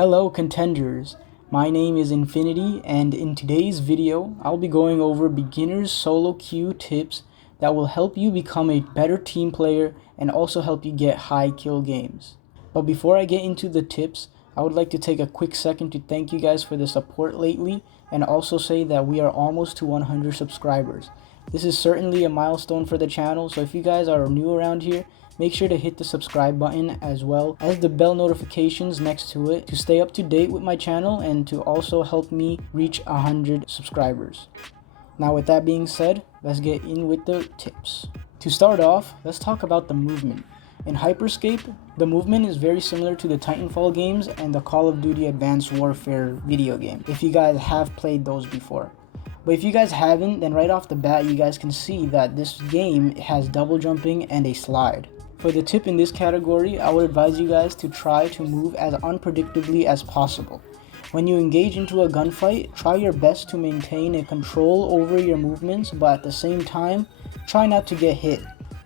Hello contenders, my name is Infinity, and in today's video I'll be going over beginner's solo queue tips that will help you become a better team player and also help you get high kill games. But before I get into the tips, I would like to take a quick second to thank you guys for the support lately and also say that we are almost to 100 subscribers. This is certainly a milestone for the channel, so if you guys are new around here, make sure to hit the subscribe button as well as the bell notifications next to it to stay up to date with my channel and to also help me reach 100 subscribers. Now with that being said, let's get in with the tips. To start off, let's talk about the movement. In HYPERSCAPE, the movement is very similar to the Titanfall games and the Call of Duty Advanced Warfare video game, if you guys have played those before. But if you guys haven't, then right off the bat you guys can see that this game has double jumping and a slide. For the tip in this category, I would advise you guys to try to move as unpredictably as possible. When you engage into a gunfight, try your best to maintain a control over your movements, but at the same time, try not to get hit.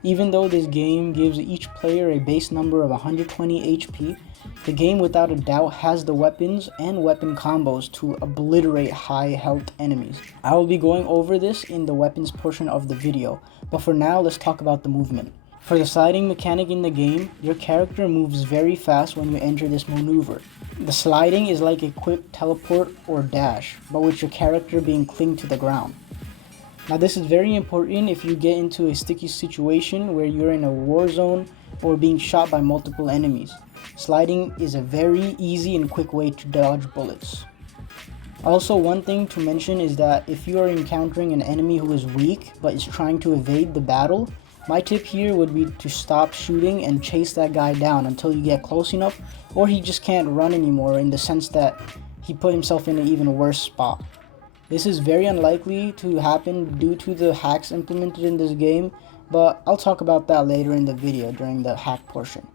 Even though this game gives each player a base number of 120 HP, the game without a doubt has the weapons and weapon combos to obliterate high health enemies. I will be going over this in the weapons portion of the video, but for now let's talk about the movement. For the sliding mechanic in the game, your character moves very fast when you enter this maneuver. The sliding is like a quick teleport or dash, but with your character being clinged to the ground. Now this is very important if you get into a sticky situation where you're in a war zone or being shot by multiple enemies. Sliding is a very easy and quick way to dodge bullets. Also, one thing to mention is that if you are encountering an enemy who is weak but is trying to evade the battle, my tip here would be to stop shooting and chase that guy down until you get close enough, or he just can't run anymore in the sense that he put himself in an even worse spot. This is very unlikely to happen due to the hacks implemented in this game, but I'll talk about that later in the video during the hack portion.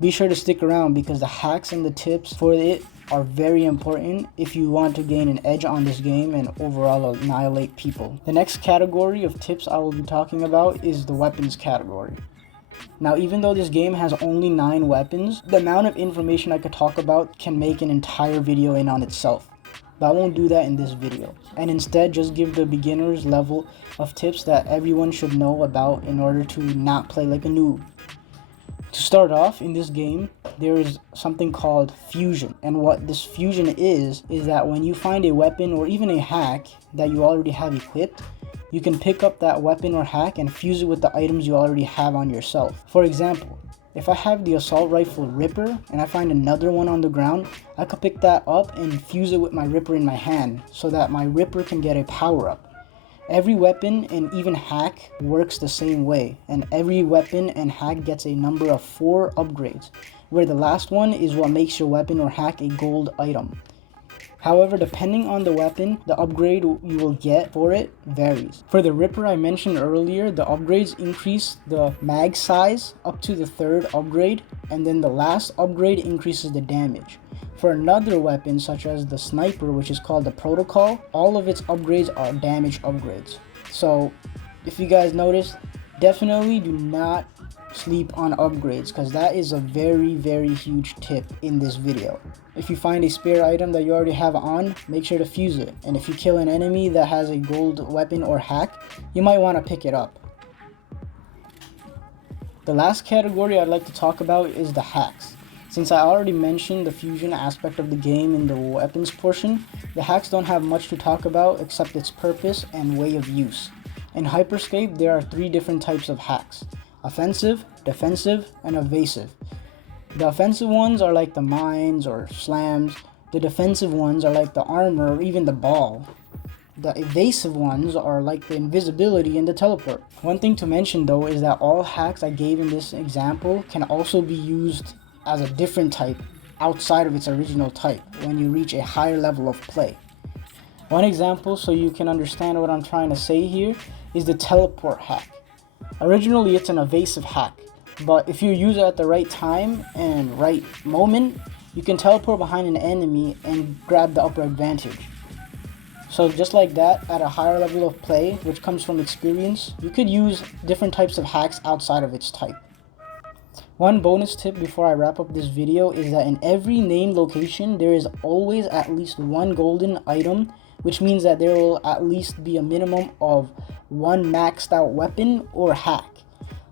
Be sure to stick around because the hacks and the tips for it are very important if you want to gain an edge on this game and overall annihilate people. The next category of tips I will be talking about is the weapons category. Now, even though this game has only 9 weapons, the amount of information I could talk about can make an entire video in on itself. But I won't do that in this video, and instead just give the beginner's level of tips that everyone should know about in order to not play like a noob. To start off, in this game, there is something called fusion, and what this fusion is that when you find a weapon or even a hack that you already have equipped, you can pick up that weapon or hack and fuse it with the items you already have on yourself. For example, if I have the assault rifle Ripper and I find another one on the ground, I could pick that up and fuse it with my Ripper in my hand so that my Ripper can get a power up. Every weapon and even hack works the same way, and every weapon and hack gets a number of 4 upgrades, where the last one is what makes your weapon or hack a gold item. However, depending on the weapon, the upgrade you will get for it varies. For the Ripper I mentioned earlier, the upgrades increase the mag size up to the 3rd upgrade, and then the last upgrade increases the damage. For another weapon such as the Sniper, which is called the Protocol, all of its upgrades are damage upgrades. So if you guys notice, definitely do not sleep on upgrades because that is a very huge tip in this video. If you find a spare item that you already have on, make sure to fuse it, and if you kill an enemy that has a gold weapon or hack, you might want to pick it up. The last category I'd like to talk about is the hacks. Since I already mentioned the fusion aspect of the game in the weapons portion, the hacks don't have much to talk about except its purpose and way of use. In HYPERSCAPE, there are 3 different types of hacks: offensive, defensive, and evasive. The offensive ones are like the mines or slams. The defensive ones are like the armor or even the ball. The evasive ones are like the invisibility and the teleport. One thing to mention though is that all hacks I gave in this example can also be used as a different type outside of its original type when you reach a higher level of play. One example so you can understand what I'm trying to say here is the teleport hack. Originally it's an evasive hack, but if you use it at the right time and right moment, you can teleport behind an enemy and grab the upper advantage. So just like that, at a higher level of play, which comes from experience, you could use different types of hacks outside of its type. One bonus tip before I wrap up this video is that in every named location, there is always at least one golden item, which means that there will at least be a minimum of one maxed out weapon or hack.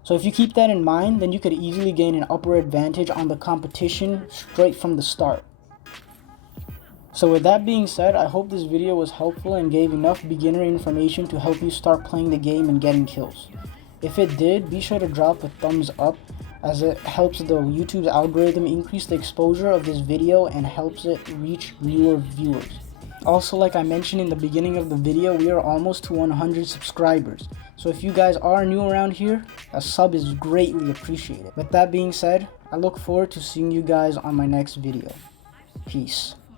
So if you keep that in mind, then you could easily gain an upper advantage on the competition straight from the start. So with that being said, I hope this video was helpful and gave enough beginner information to help you start playing the game and getting kills. If it did, be sure to drop a thumbs up, as it helps the YouTube's algorithm increase the exposure of this video and helps it reach newer viewers. Also, like I mentioned in the beginning of the video, we are almost to 100 subscribers. So if you guys are new around here, a sub is greatly appreciated. With that being said, I look forward to seeing you guys on my next video. Peace.